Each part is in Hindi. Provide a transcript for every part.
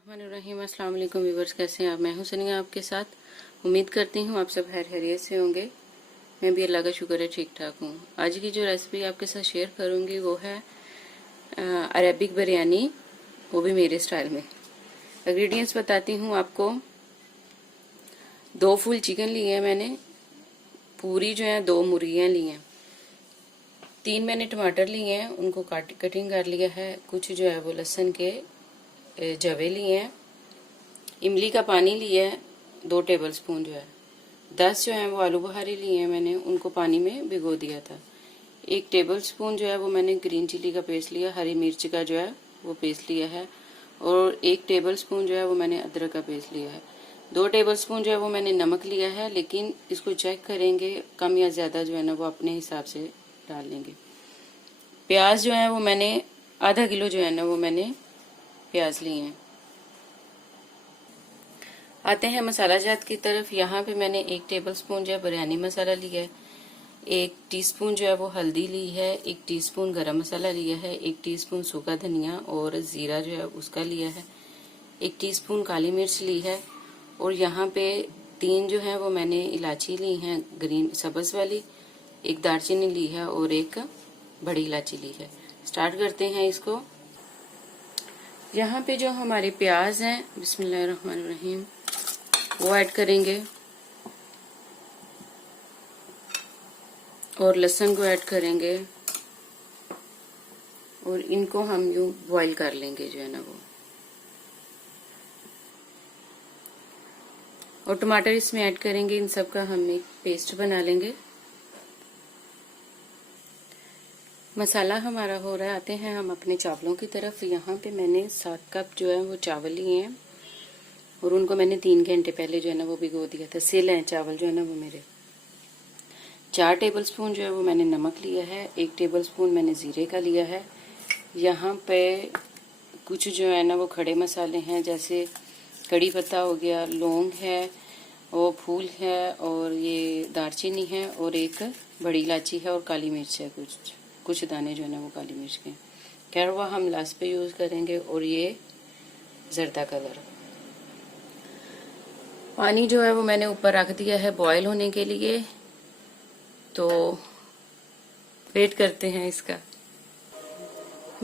बिस्मिल्लाहिर्रहमानिर्रहीम। अस्सलाम वालेकुम व्यूअर्स, कैसे हैं आप? मैं हूं सनिया आपके साथ। उम्मीद करती हूं आप सब खैरियत से होंगे। मैं भी अल्लाह का शुक्र है ठीक ठाक हूं। आज की जो रेसिपी आपके साथ शेयर करूंगी वो है अरेबिक बिरयानी, वो भी मेरे स्टाइल में। इंग्रेडिएंट्स बताती हूँ आपको। 2 फुल चिकन लिए हैं मैंने, पूरी जो है 2 मुर्गियाँ ली हैं, 3 मैंने टमाटर लिए हैं, उनको कटिंग कर लिया है। कुछ जो है वो लहसुन के जवे लिए हैं। इमली का पानी लिया है 2 टेबलस्पून जो है। 10 जो है वो आलू बुखारे लिए हैं मैंने, उनको पानी में भिगो दिया था। 1 टेबलस्पून जो है वो मैंने ग्रीन चिली का पेस्ट लिया, हरी मिर्च का जो है वो पेस्ट लिया है। और 1 टेबलस्पून जो है वो मैंने अदरक का पेस्ट लिया है। 2 टेबलस्पून जो है वो मैंने नमक लिया है, लेकिन इसको चेक करेंगे, कम या ज्यादा जो है ना वो अपने हिसाब से डाल लेंगे। प्याज जो है वो मैंने आधा किलो जो है ना वो मैंने प्याज लिए हैं। आते हैं मसाला जात की तरफ। यहाँ पे मैंने 1 टेबलस्पून जो है बिरयानी मसाला लिया है, 1 टीस्पून जो है वो हल्दी ली है, 1 टीस्पून गरम मसाला लिया है, 1 टीस्पून सूखा धनिया और जीरा जो है उसका लिया है, 1 टीस्पून काली मिर्च ली है। और यहाँ पे 3 जो है वो मैंने इलायची ली हैं ग्रीन सब्ज वाली, 1 दालचीनी ली है और 1 बड़ी इलायची ली है। स्टार्ट करते हैं इसको। यहाँ पे जो हमारे प्याज हैं, बिस्मिल्लाहिर्रहमानिर्रहीम, वो ऐड करेंगे और लहसुन को ऐड करेंगे और इनको हम यूं बॉईल कर लेंगे जो है ना वो। और टमाटर इसमें ऐड करेंगे। इन सब का हम एक पेस्ट बना लेंगे। मसाला हमारा हो रहा है। आते हैं हम अपने चावलों की तरफ। यहाँ पे मैंने 7 कप जो है वो चावल लिए हैं और उनको मैंने 3 घंटे पहले जो है ना वो भिगो दिया था। सेल हैं चावल जो है ना वो मेरे। 4 टेबलस्पून जो है वो मैंने नमक लिया है, 1 टेबलस्पून मैंने जीरे का लिया है। यहाँ पे कुछ जो है ना वो खड़े मसाले हैं, जैसे कड़ी पत्ता हो गया, लौंग है, वो फूल है और ये दालचीनी है और 1 बड़ी इलायची है और काली मिर्च है, कुछ दाने जो है ना वो काली मिर्च के। कैरवा हम लास्ट पे यूज करेंगे। और ये जर्दा कलर। पानी जो है वो मैंने ऊपर रख दिया है बॉयल होने के लिए, तो वेट करते हैं इसका।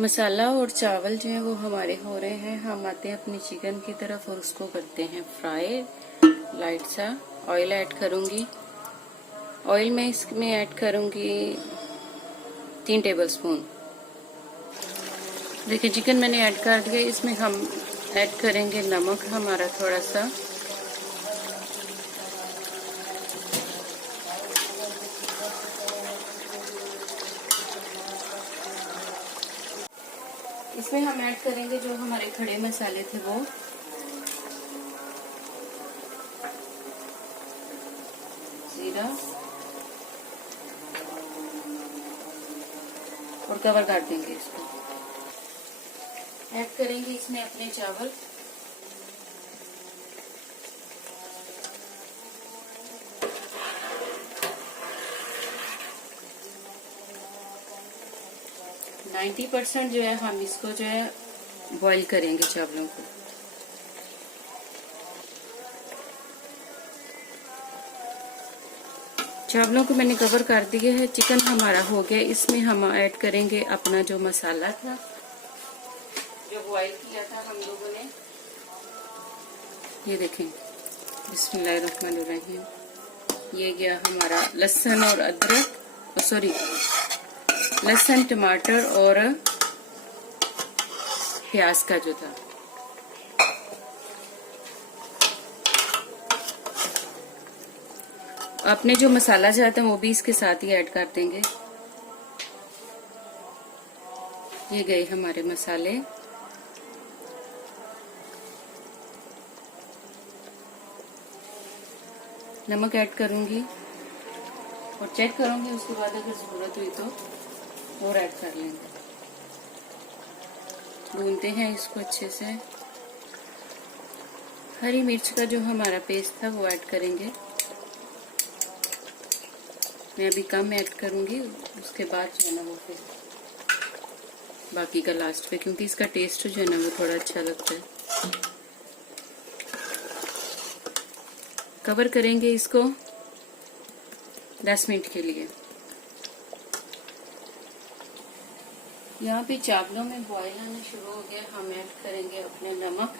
मसाला और चावल जो है वो हमारे हो रहे हैं। हम आते हैं अपनी चिकन की तरफ और उसको करते हैं फ्राई। लाइट सा ऑयल ऐड करूंगी। ऑयल में इसमें ऐड करूंगी 3 टेबलस्पून। देखिए चिकन मैंने ऐड कर दिया। इसमें हम ऐड करेंगे नमक हमारा थोड़ा सा, इसमें हम ऐड करेंगे जो हमारे खड़े मसाले थे वो, जीरा, और कवर कर देंगे इसको। ऐड करेंगे इसमें अपने चावल, और 90% जो है हम इसको जो है बॉईल करेंगे चावलों को। चावलों को मैंने कवर कर दिया है। चिकन हमारा हो गया। इसमें हम ऐड करेंगे अपना जो मसाला था जो बॉईल किया था हम लोगों ने। ये देखें, बिस्मिल्लाहिर्रहमानिर्रहीम। ये गया हमारा लहसुन और अदरक, सॉरी लहसुन, टमाटर और प्याज का जो था। अपने जो मसाला चाहते हैं वो भी इसके साथ ही ऐड कर देंगे। ये गए हमारे मसाले। नमक ऐड करूंगी और चेक करूंगी, उसके बाद अगर जरूरत हुई तो और ऐड कर लेंगे। भूनते हैं इसको अच्छे से। हरी मिर्च का जो हमारा पेस्ट था वो ऐड करेंगे। मैं अभी कम ऐड करूंगी, उसके बाद जो है ना वो फिर बाकी का लास्ट पे, क्योंकि इसका टेस्ट जो है ना वो थोड़ा अच्छा लगता है। कवर करेंगे इसको 10 मिनट के लिए। यहाँ पे चावलों में बॉयल आना शुरू हो गया। हम ऐड करेंगे अपने नमक।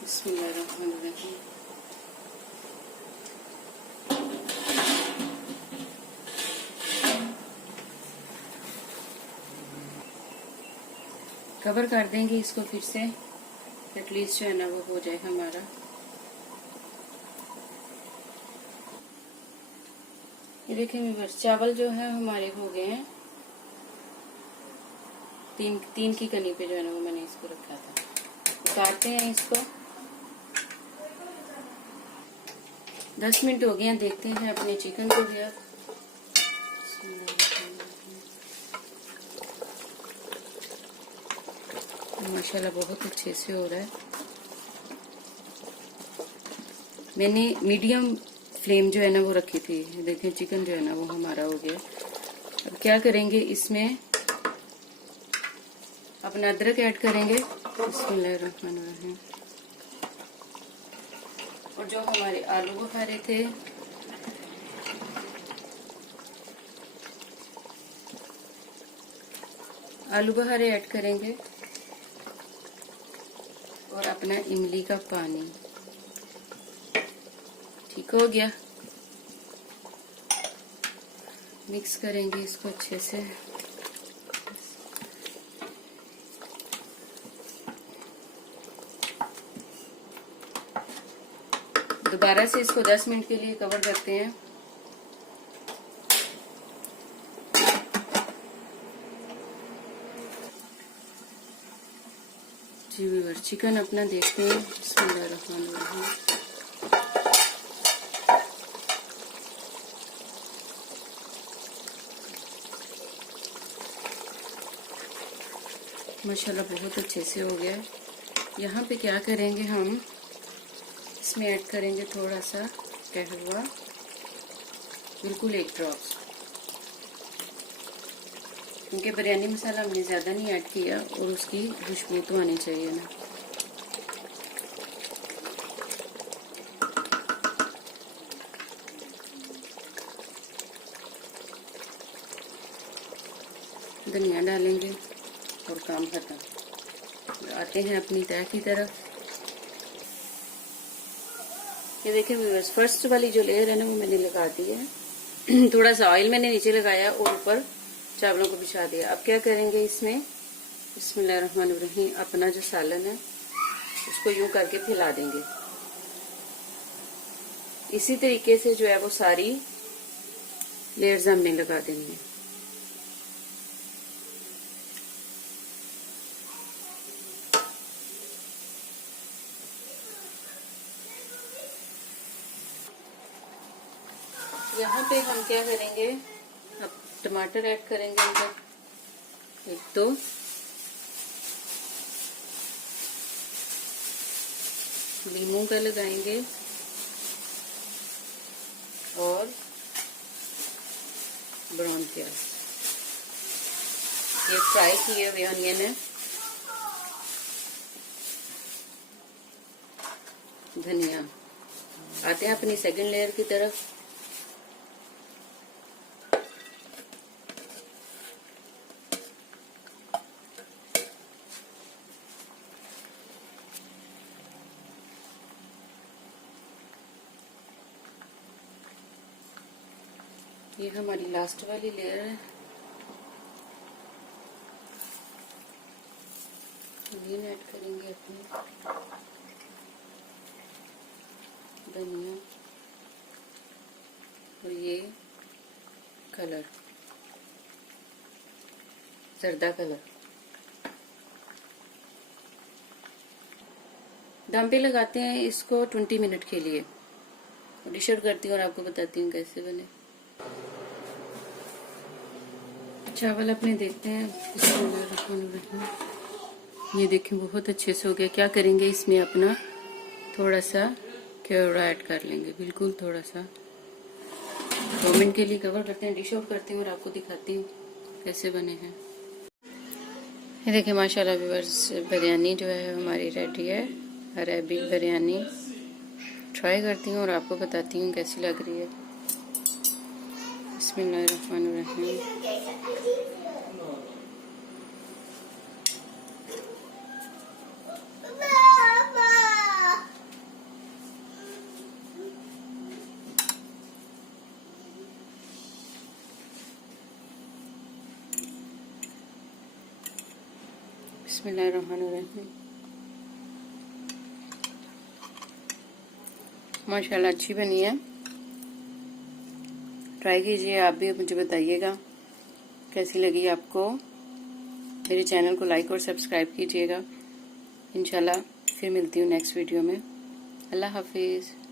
बिस्मिल्लाहिर्रहमानिर्रहीम। कवर कर देंगे इसको फिर से, एटलीस्ट जो है ना वो हो जाए हमारा। ये देखिए व्यूअर्स, चावल जो है हमारे हो गए हैं। तीन की कनी पे जो है ना वो मैंने इसको रखा था। उतारते हैं इसको। 10 मिनट हो गए हैं। देखते हैं अपने चिकन को भी। माशाल्लाह बहुत अच्छे से हो रहा है। मैंने मीडियम फ्लेम जो है ना वो रखी थी। देखिए चिकन जो है ना वो हमारा हो गया। अब क्या करेंगे, इसमें अपना अदरक ऐड करेंगे। बिस्मिल्लाहिर्रहमानिर्रहीम। और जो हमारे आलू बुखारे थे आलू बुखारे ऐड करेंगे। और अपना इमली का पानी। ठीक हो गया। मिक्स करेंगे इसको अच्छे से। दोबारा से इसको 10 मिनट के लिए कवर करते हैं। जी व्यूअर्स, चिकन अपना देखते हैं। बिस्मिल्लाहिर्रहमानिर्रहीम। माशाल्लाह बहुत अच्छे से हो गया है। यहाँ पे क्या करेंगे, हम इसमें ऐड करेंगे थोड़ा सा कहवा, बिल्कुल 1 ड्रॉप, क्योंकि बिरयानी मसाला हमने ज़्यादा नहीं ऐड किया और उसकी खुशबू तो आनी चाहिए ना। धनिया डालेंगे और काम खत्म। आते हैं अपनी तय की तरफ। ये देखिए व्यूअर्स, फर्स्ट वाली जो लेयर है ना वो मैंने लगा दी है। थोड़ा सा ऑयल मैंने नीचे लगाया और ऊपर चावलों को बिछा दिया। अब क्या करेंगे, इसमें बिस्मिल्लाहिर्रहमानिर्रहीम अपना जो सालन है उसको यूं करके फैला देंगे। इसी तरीके से जो है वो सारी लेयर्स हमने लगा देनी है। यहाँ पे हम क्या करेंगे, अब टमाटर ऐड करेंगे अंदर 1-2। लीमू का लगाएंगे और ब्राउन प्याज। ये फ्राई किए हुए ऑनियन है। धनिया। आते हैं अपनी सेकंड लेयर की तरफ। ये हमारी लास्ट वाली लेयर है। ऑनियन ऐड करेंगे अपनी, धनिया और ये कलर, जर्दा कलर। दम पे लगाते हैं इसको 20 मिनट के लिए। डिश आउट करती हूँ और आपको बताती हूँ कैसे बने। चावल अपने देखते हैं। ये देखें बहुत अच्छे से हो गया। क्या करेंगे, इसमें अपना थोड़ा सा केवड़ा ऐड कर लेंगे, बिल्कुल थोड़ा सा। 2 मिनट के लिए कवर करते हैं, डिश आउट करती हूँ और आपको दिखाती हूँ कैसे बने हैं। ये देखिए माशाल्लाह व्यूअर्स, बिरयानी जो है हमारी रेडी है। अरबिक बिरयानी ट्राई करती हूँ और आपको बताती हूँ कैसी लग रही है। बिस्मिल्लाहिर्रहमानिर्रहीम। बिस्मिल्लाहिर्रहमानिर्रहीम। माशाल्लाह अच्छी बनी है। ट्राई कीजिए आप भी, मुझे बताइएगा कैसी लगी आपको। मेरे चैनल को लाइक और सब्सक्राइब कीजिएगा। इंशाल्लाह फिर मिलती हूँ नेक्स्ट वीडियो में। अल्लाह हाफिज़।